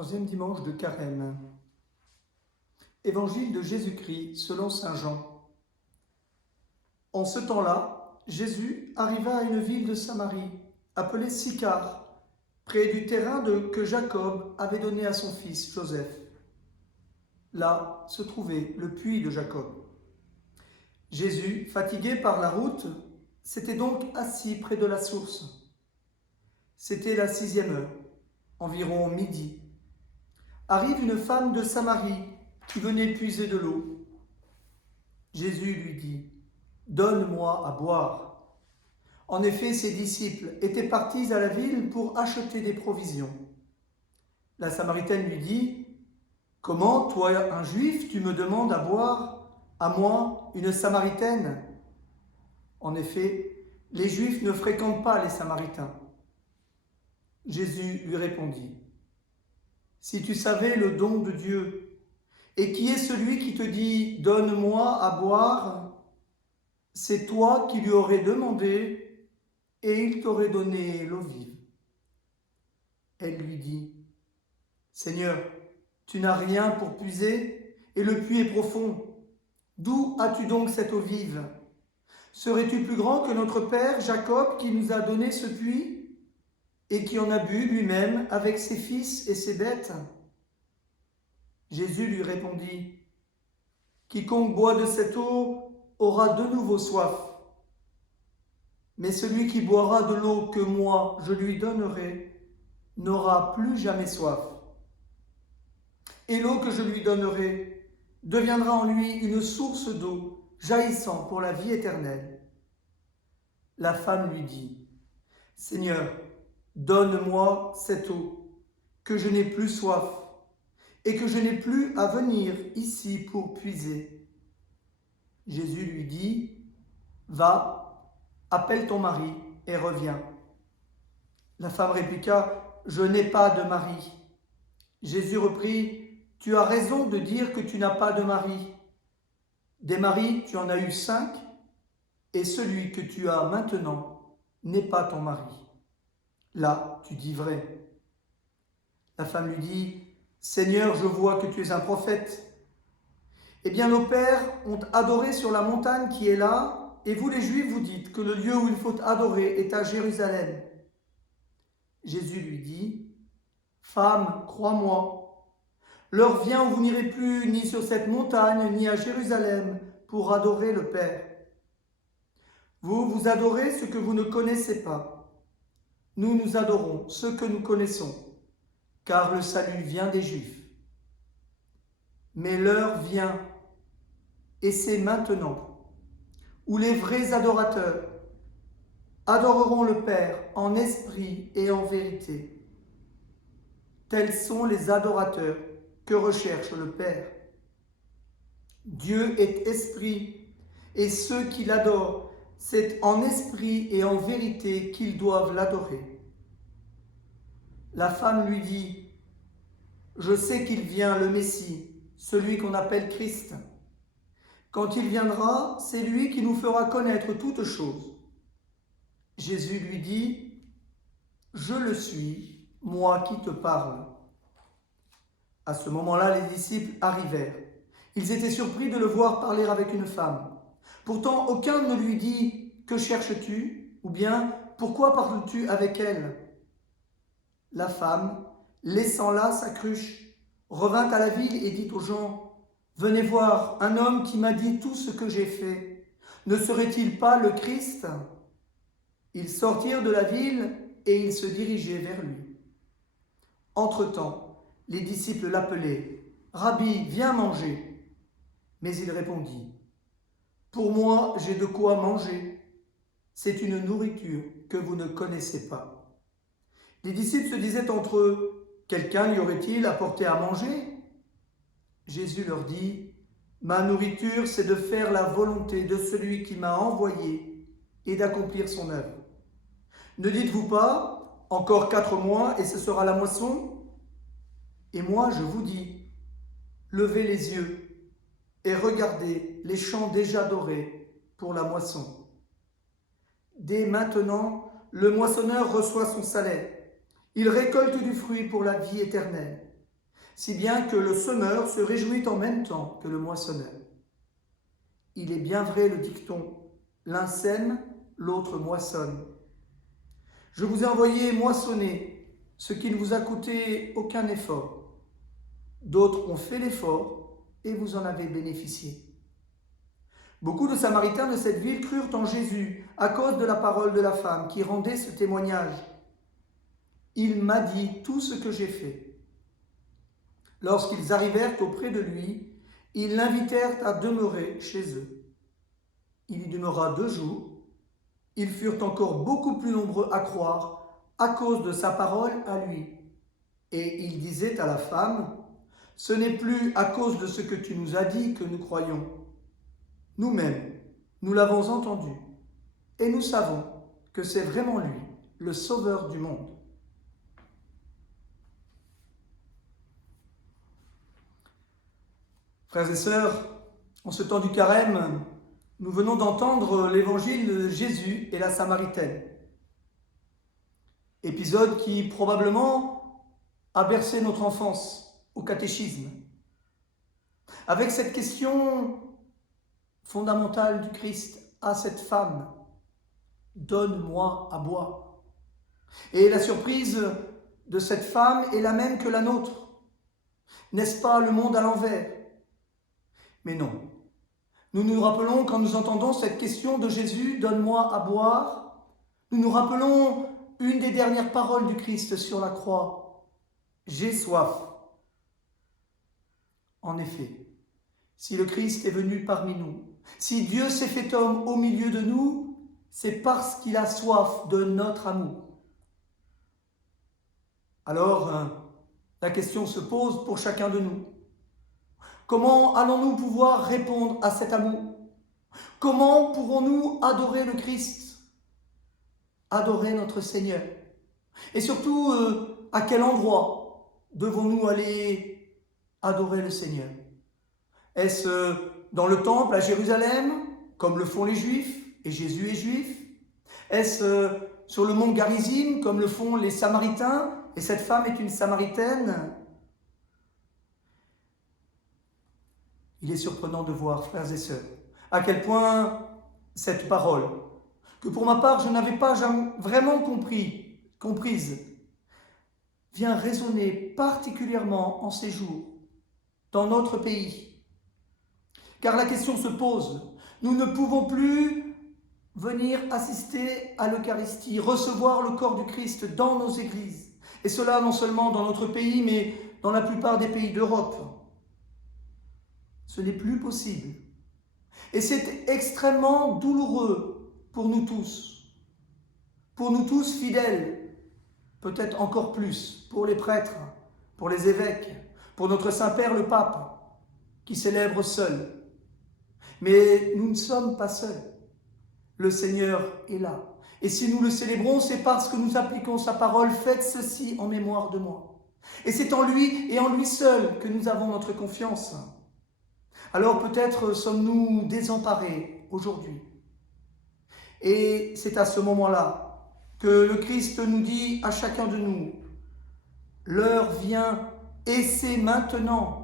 Troisième dimanche de Carême. Évangile de Jésus-Christ selon saint Jean. En ce temps-là, Jésus arriva à une ville de Samarie, appelée Sychar, près du terrain que Jacob avait donné à son fils Joseph. Là se trouvait le puits de Jacob. Jésus, fatigué par la route, s'était donc assis près de la source. C'était la 6e heure, environ midi. Arrive une femme de Samarie qui venait puiser de l'eau. Jésus lui dit : « Donne-moi à boire. » En effet, ses disciples étaient partis à la ville pour acheter des provisions. La Samaritaine lui dit : « Comment, toi, un Juif, tu me demandes à boire, à moi, une Samaritaine ? » En effet, les Juifs ne fréquentent pas les Samaritains. Jésus lui répondit : « Si tu savais le don de Dieu, et qui est celui qui te dit « Donne-moi à boire », c'est toi qui lui aurais demandé, et il t'aurait donné l'eau vive. Elle lui dit : « Seigneur, tu n'as rien pour puiser, et le puits est profond. D'où as-tu donc cette eau vive ? Serais-tu plus grand que notre père Jacob qui nous a donné ce puits et qui en a bu lui-même avec ses fils et ses bêtes ?» Jésus lui répondit : « Quiconque boit de cette eau aura de nouveau soif. Mais celui qui boira de l'eau que moi je lui donnerai n'aura plus jamais soif. Et l'eau que je lui donnerai deviendra en lui une source d'eau jaillissant pour la vie éternelle. » La femme lui dit : « Seigneur, donne-moi cette eau, que je n'ai plus soif, et que je n'ai plus à venir ici pour puiser. » Jésus lui dit : « Va, appelle ton mari et reviens. » La femme répliqua : « Je n'ai pas de mari. » Jésus reprit : « Tu as raison de dire que tu n'as pas de mari. Des maris, tu en as eu 5, et celui que tu as maintenant n'est pas ton mari. Là, tu dis vrai. » La femme lui dit : « Seigneur, je vois que tu es un prophète. Eh bien, nos pères ont adoré sur la montagne qui est là, et vous les Juifs, vous dites que le lieu où il faut adorer est à Jérusalem. » Jésus lui dit : « Femme, crois-moi, l'heure vient où vous n'irez plus ni sur cette montagne, ni à Jérusalem pour adorer le Père. Vous adorez ce que vous ne connaissez pas. Nous adorons ce que nous connaissons, car le salut vient des Juifs. Mais l'heure vient, et c'est maintenant, où les vrais adorateurs adoreront le Père en esprit et en vérité. Tels sont les adorateurs que recherche le Père. Dieu est esprit, et ceux qui l'adorent, c'est en esprit et en vérité qu'ils doivent l'adorer. » La femme lui dit : « Je sais qu'il vient le Messie, celui qu'on appelle Christ. Quand il viendra, c'est lui qui nous fera connaître toutes choses. » Jésus lui dit : « Je le suis, moi qui te parle. » À ce moment-là, les disciples arrivèrent. Ils étaient surpris de le voir parler avec une femme. Pourtant, aucun ne lui dit : « Que cherches-tu ? » ou bien « Pourquoi parles-tu avec elle ?» La femme, laissant là sa cruche, revint à la ville et dit aux gens : « Venez voir un homme qui m'a dit tout ce que j'ai fait. Ne serait-il pas le Christ ?» Ils sortirent de la ville et ils se dirigeaient vers lui. Entre-temps, les disciples l'appelaient : « Rabbi, viens manger. » Mais il répondit : « Pour moi, j'ai de quoi manger. C'est une nourriture que vous ne connaissez pas. » Les disciples se disaient entre eux : « Quelqu'un lui aurait-il apporté à manger ?» Jésus leur dit : « Ma nourriture, c'est de faire la volonté de celui qui m'a envoyé et d'accomplir son œuvre. Ne dites-vous pas : encore 4 mois et ce sera la moisson ? Et moi, je vous dis : levez les yeux et regardez les champs déjà dorés pour la moisson. Dès maintenant, le moissonneur reçoit son salaire. Il récolte du fruit pour la vie éternelle, si bien que le semeur se réjouit en même temps que le moissonneur. Il est bien vrai le dicton, l'un sème, l'autre moissonne. Je vous ai envoyé moissonner ce qui ne vous a coûté aucun effort. D'autres ont fait l'effort et vous en avez bénéficié. Beaucoup de Samaritains de cette ville crurent en Jésus à cause de la parole de la femme qui rendait ce témoignage. Il m'a dit tout ce que j'ai fait. Lorsqu'ils arrivèrent auprès de lui, ils l'invitèrent à demeurer chez eux. Il y demeura 2 jours. Ils furent encore beaucoup plus nombreux à croire à cause de sa parole à lui. Et il disait à la femme, « Ce n'est plus à cause de ce que tu nous as dit que nous croyons. Nous-mêmes, nous l'avons entendu, et nous savons que c'est vraiment lui, le Sauveur du monde. » Frères et sœurs, en ce temps du carême, nous venons d'entendre l'évangile de Jésus et la Samaritaine. Épisode qui probablement a bercé notre enfance au catéchisme. Avec cette question fondamentale du Christ à cette femme, « Donne-moi à boire ». Et la surprise de cette femme est la même que la nôtre. N'est-ce pas le monde à l'envers? Mais non. Nous nous rappelons, quand nous entendons cette question de Jésus, « Donne-moi à boire », nous nous rappelons une des dernières paroles du Christ sur la croix. « J'ai soif ». En effet, si le Christ est venu parmi nous, si Dieu s'est fait homme au milieu de nous, c'est parce qu'il a soif de notre amour. Alors, la question se pose pour chacun de nous. Comment allons-nous pouvoir répondre à cet amour? Comment pourrons-nous adorer le Christ? Adorer notre Seigneur? Et surtout, à quel endroit devons-nous aller adorer le Seigneur? Est-ce dans le temple à Jérusalem, comme le font les Juifs, et Jésus est juif? Est-ce sur le mont Garizim, comme le font les Samaritains, et cette femme est une Samaritaine? Il est surprenant de voir, frères et sœurs, à quel point cette parole, que pour ma part je n'avais pas vraiment comprise, vient résonner particulièrement en ces jours, dans notre pays. Car la question se pose, nous ne pouvons plus venir assister à l'Eucharistie, recevoir le corps du Christ dans nos églises. Et cela non seulement dans notre pays, mais dans la plupart des pays d'Europe. Ce n'est plus possible. Et c'est extrêmement douloureux pour nous tous fidèles, peut-être encore plus pour les prêtres, pour les évêques, pour notre Saint-Père le Pape, qui célèbre seul. Mais nous ne sommes pas seuls. Le Seigneur est là. Et si nous le célébrons, c'est parce que nous appliquons sa parole, faites ceci en mémoire de moi. Et c'est en lui et en lui seul que nous avons notre confiance. Alors peut-être sommes-nous désemparés aujourd'hui. Et c'est à ce moment-là que le Christ nous dit à chacun de nous, l'heure vient et c'est maintenant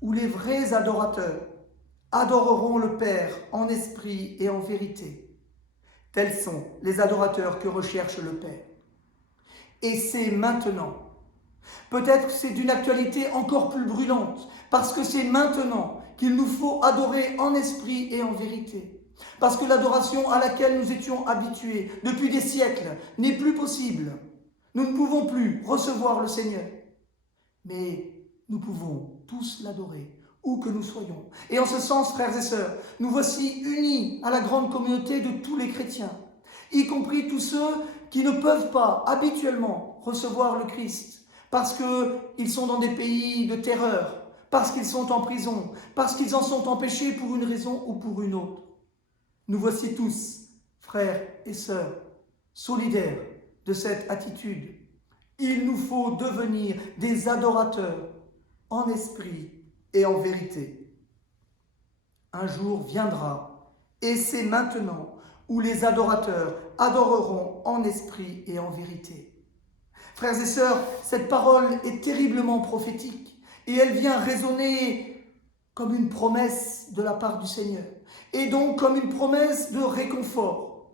où les vrais adorateurs adoreront le Père en esprit et en vérité. Tels sont les adorateurs que recherche le Père. Et c'est maintenant. Peut-être que c'est d'une actualité encore plus brûlante, parce que c'est maintenant qu'il nous faut adorer en esprit et en vérité. Parce que l'adoration à laquelle nous étions habitués depuis des siècles n'est plus possible. Nous ne pouvons plus recevoir le Seigneur. Mais nous pouvons tous l'adorer, où que nous soyons. Et en ce sens, frères et sœurs, nous voici unis à la grande communauté de tous les chrétiens, y compris tous ceux qui ne peuvent pas habituellement recevoir le Christ, parce qu'ils sont dans des pays de terreur, parce qu'ils sont en prison, parce qu'ils en sont empêchés pour une raison ou pour une autre. Nous voici tous, frères et sœurs, solidaires de cette attitude. Il nous faut devenir des adorateurs en esprit et en vérité. Un jour viendra, et c'est maintenant, où les adorateurs adoreront en esprit et en vérité. Frères et sœurs, cette parole est terriblement prophétique et elle vient résonner comme une promesse de la part du Seigneur et donc comme une promesse de réconfort.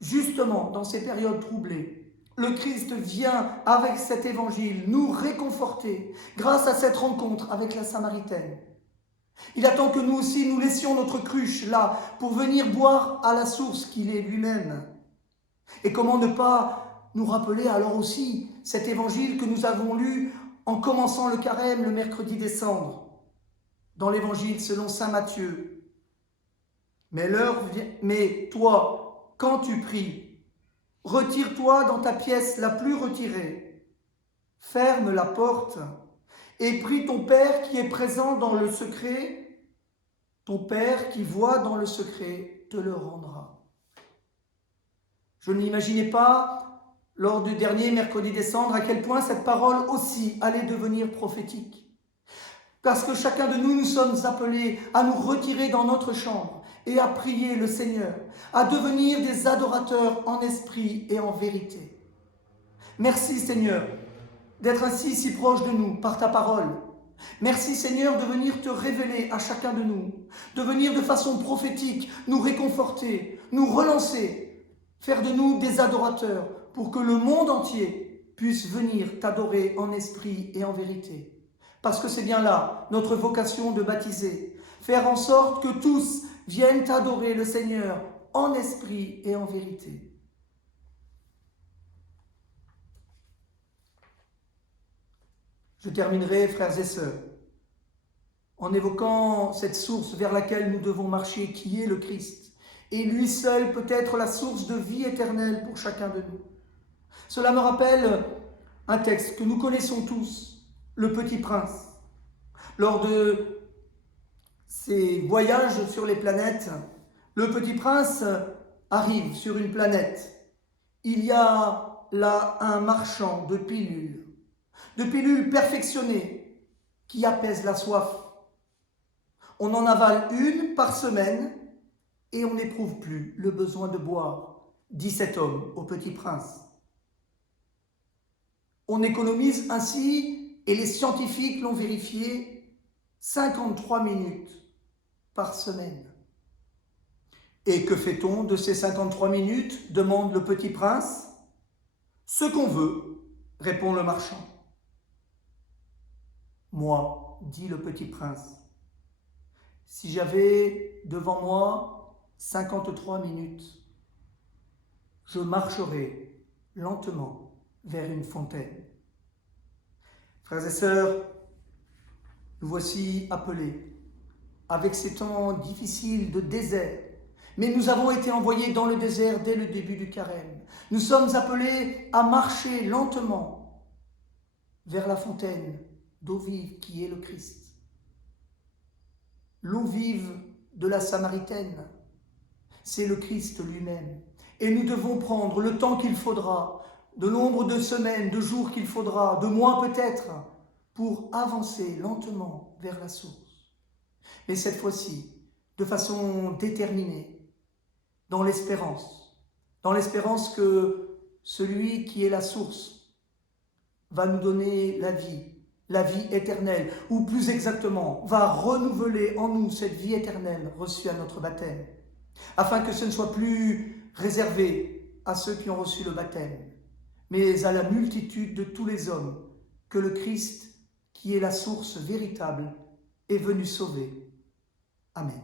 Justement, dans ces périodes troublées, le Christ vient avec cet évangile nous réconforter grâce à cette rencontre avec la Samaritaine. Il attend que nous aussi nous laissions notre cruche là pour venir boire à la source qu'il est lui-même. Et comment ne pas nous rappeler alors aussi cet évangile que nous avons lu en commençant le carême le mercredi décembre, dans l'évangile selon saint Matthieu. Mais toi, quand tu pries, retire-toi dans ta pièce la plus retirée, ferme la porte et prie ton Père qui est présent dans le secret. Ton Père qui voit dans le secret te le rendra. Je ne l'imaginais pas, lors du dernier mercredi décembre, à quel point cette parole aussi allait devenir prophétique. Parce que chacun de nous, nous sommes appelés à nous retirer dans notre chambre et à prier le Seigneur, à devenir des adorateurs en esprit et en vérité. Merci Seigneur d'être ainsi si proche de nous par ta parole. Merci Seigneur de venir te révéler à chacun de nous, de venir de façon prophétique nous réconforter, nous relancer, faire de nous des adorateurs pour que le monde entier puisse venir t'adorer en esprit et en vérité. Parce que c'est bien là notre vocation de baptiser, faire en sorte que tous viennent adorer le Seigneur en esprit et en vérité. Je terminerai, frères et sœurs, en évoquant cette source vers laquelle nous devons marcher, qui est le Christ. Et lui seul peut être la source de vie éternelle pour chacun de nous. Cela me rappelle un texte que nous connaissons tous, le Petit Prince. Lors de ses voyages sur les planètes, le Petit Prince arrive sur une planète. Il y a là un marchand de pilules perfectionnées qui apaisent la soif. On en avale une par semaine et on n'éprouve plus le besoin de boire, dit cet homme au Petit Prince. On économise ainsi, et les scientifiques l'ont vérifié, 53 minutes par semaine. Et que fait-on de ces 53 minutes ? Demande le Petit Prince. Ce qu'on veut, répond le marchand. Moi, dit le Petit Prince, si j'avais devant moi 53 minutes, je marcherais lentement vers une fontaine. Frères et sœurs, nous voici appelés, avec ces temps difficiles de désert, mais nous avons été envoyés dans le désert dès le début du carême. Nous sommes appelés à marcher lentement vers la fontaine d'eau vive qui est le Christ. L'eau vive de la Samaritaine, c'est le Christ lui-même. Et nous devons prendre le temps qu'il faudra, de nombre de semaines, de jours qu'il faudra, de mois peut-être, pour avancer lentement vers la source. Mais cette fois-ci, de façon déterminée, dans l'espérance que celui qui est la source va nous donner la vie éternelle, ou plus exactement, va renouveler en nous cette vie éternelle reçue à notre baptême, afin que ce ne soit plus réservé à ceux qui ont reçu le baptême, mais à la multitude de tous les hommes que le Christ, qui est la source véritable, est venu sauver. Amen.